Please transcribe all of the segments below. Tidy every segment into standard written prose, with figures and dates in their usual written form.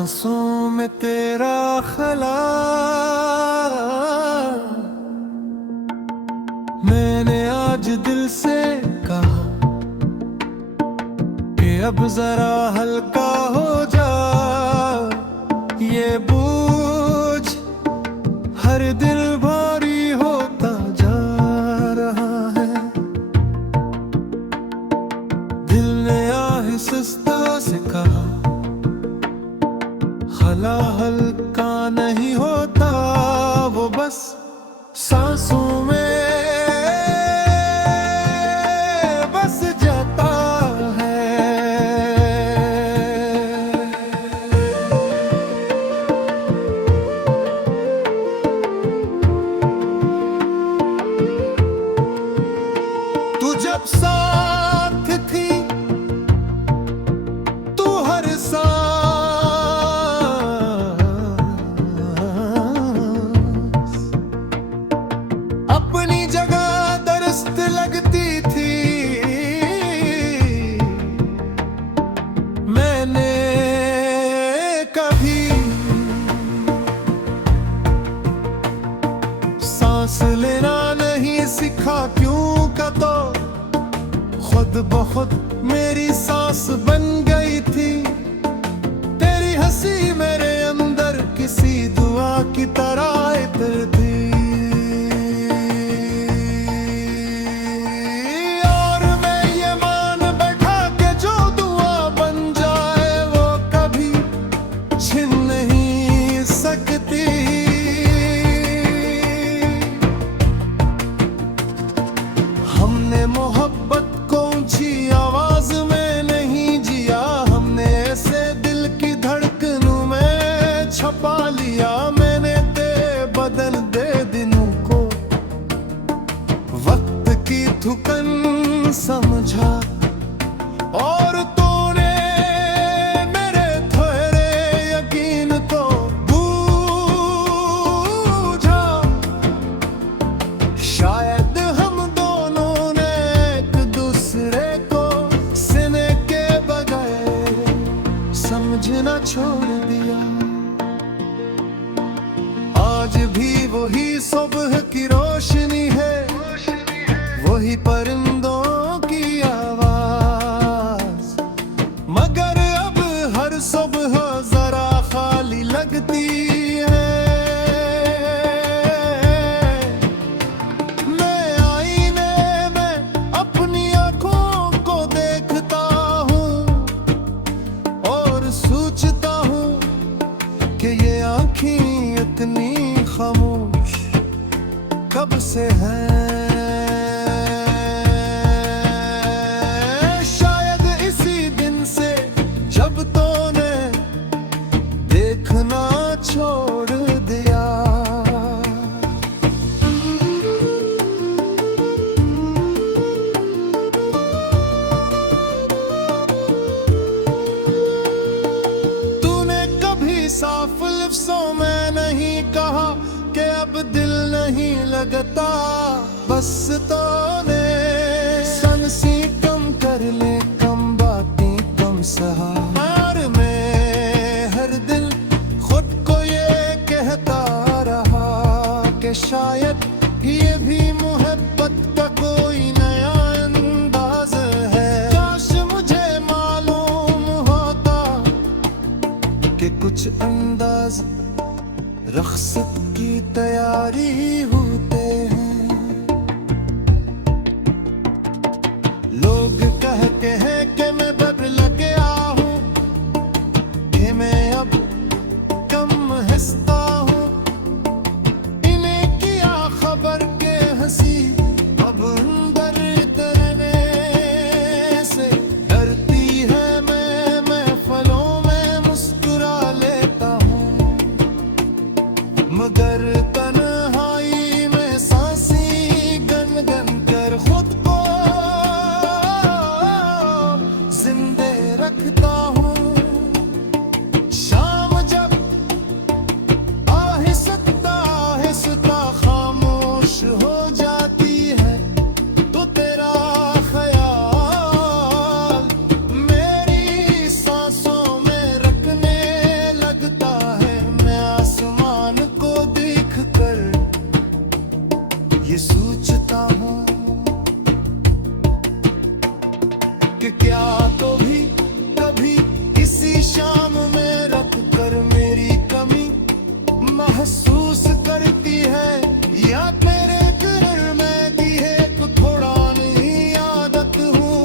सांसों में तेरा खला। मैंने आज दिल से कहा कि अब जरा हल्का हो जा। ये बोझ हर दिल भारी होता जा रहा है। दिल ने आहिस्ता से कहा खला हल्का नहीं होता, वो बस सांसों में बस जाता है। तू जब साथ थी तू हर अपनी जगह दरस्त लगती थी। मैंने कभी सांस लेना नहीं सीखा क्यों का तो खुद ब खुद मेरी सांस बन गई थी। तेरी हंसी मेरे अंदर किसी दुआ की तरह इतरती। हमने मोहब्बत को ऊंची आवाज में नहीं जिया, हमने ऐसे दिल की धड़कनों में छपा लिया। मैंने तेरे बदन दे दिनों को वक्त की थुकन समझा और तूने मेरे थोड़े यकीन को बूझा। शायद समझना छोड़ दिया। आज भी वही सुबह की रोशनी है, वही परिंदों की आवाज, मगर अब हर सुबह जरा खाली लगती है। मैं आईने में अपनी आंखों को देखता सोचता हूँ कि ये आँखें इतनी खामोश कब से हैं। शायद इसी दिन से जब तूने देखना छोड़ दिया। साफ लफ्ज़ों में नहीं कहा कि अब दिल नहीं लगता, बस तूने संसी कम कर ले, कम बातें कम सहा। हार में हर दिल खुद को ये कहता रहा कि शायद ये भी मोहब्बत का कोई नया अंदाज है। काश मुझे मालूम होता कि कुछ अंदाज रख्सत की तैयारी होते हैं। लोग कहते हैं कि मैं बदल गया हूँ, कि मैं अब कम हंसता हूँ। इन्हें किया खबर के हंसी अब अंदर तरने से डरती है। मैं महफलों में मुस्कुरा लेता हूँ, मगर तन्हाई में सांसी गन गन कर खुद को जिंदे रखता हूँ। शाम जब आहिस्ता आहिस्ता खामोश हो जाती है, सोचता हूँ कि क्या तो भी कभी किसी शाम में रख कर मेरी कमी महसूस करती है, या मेरे दिल में दी है को थोड़ा नहीं आदत हूँ।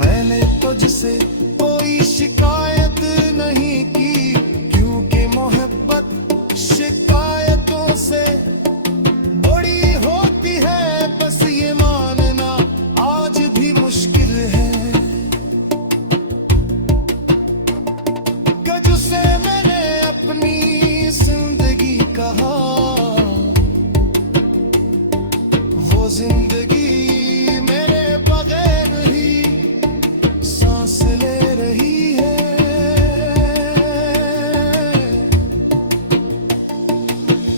मैंने तुझसे कोई शिकायत नहीं की, क्योंकि मोहब्बत शिकायतों से बड़ी होती है, बस ये मानना आज भी मुश्किल है। तुझसे मैंने अपनी जिंदगी कहा, वो जिंदगी मेरे बगैर ही सांस ले रही है।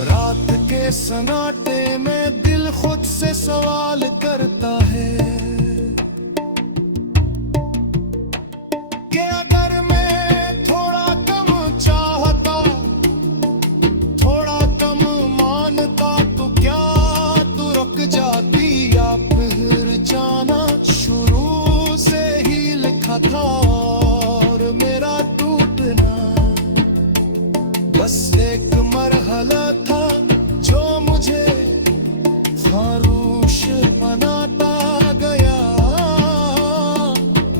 रात के सन्नाटे में दिल खुद से सवाल करता है कि अगर मैं थोड़ा कम चाहता, थोड़ा कम मानता, तो क्या तू रुक जाती, या फिर जाना शुरू से ही लिखा था और मेरा टूटना बस एक मरहला था जो मुझे खामोश बनाता गया।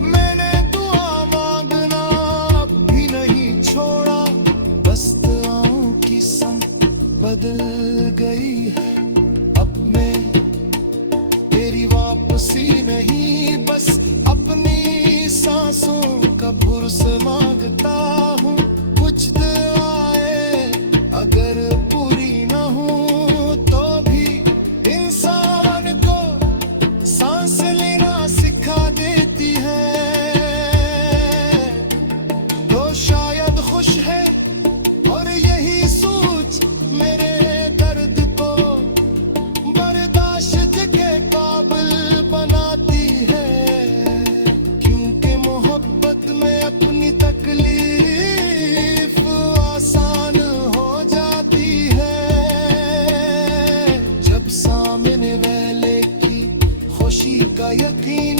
मैंने दुआ मांगना भी नहीं छोड़ा, बस दुआओं की संग बदल गई है। अब मैं तेरी वापसी नहीं, बस अपनी सांसों का भुर्स मांगता हूँ। कुछ दुआएं अगर पूरी न हो तो भी इंसान को सांस लेना सिखा देती है। तो शायद खुश है और यही सोच मेरे दर्द को बर्दाश्त के काबिल बनाती है, क्योंकि मोहब्बत में अपनी तकलीफ आसान हो जाती है। जब सामने वाले की खुशी का यकीन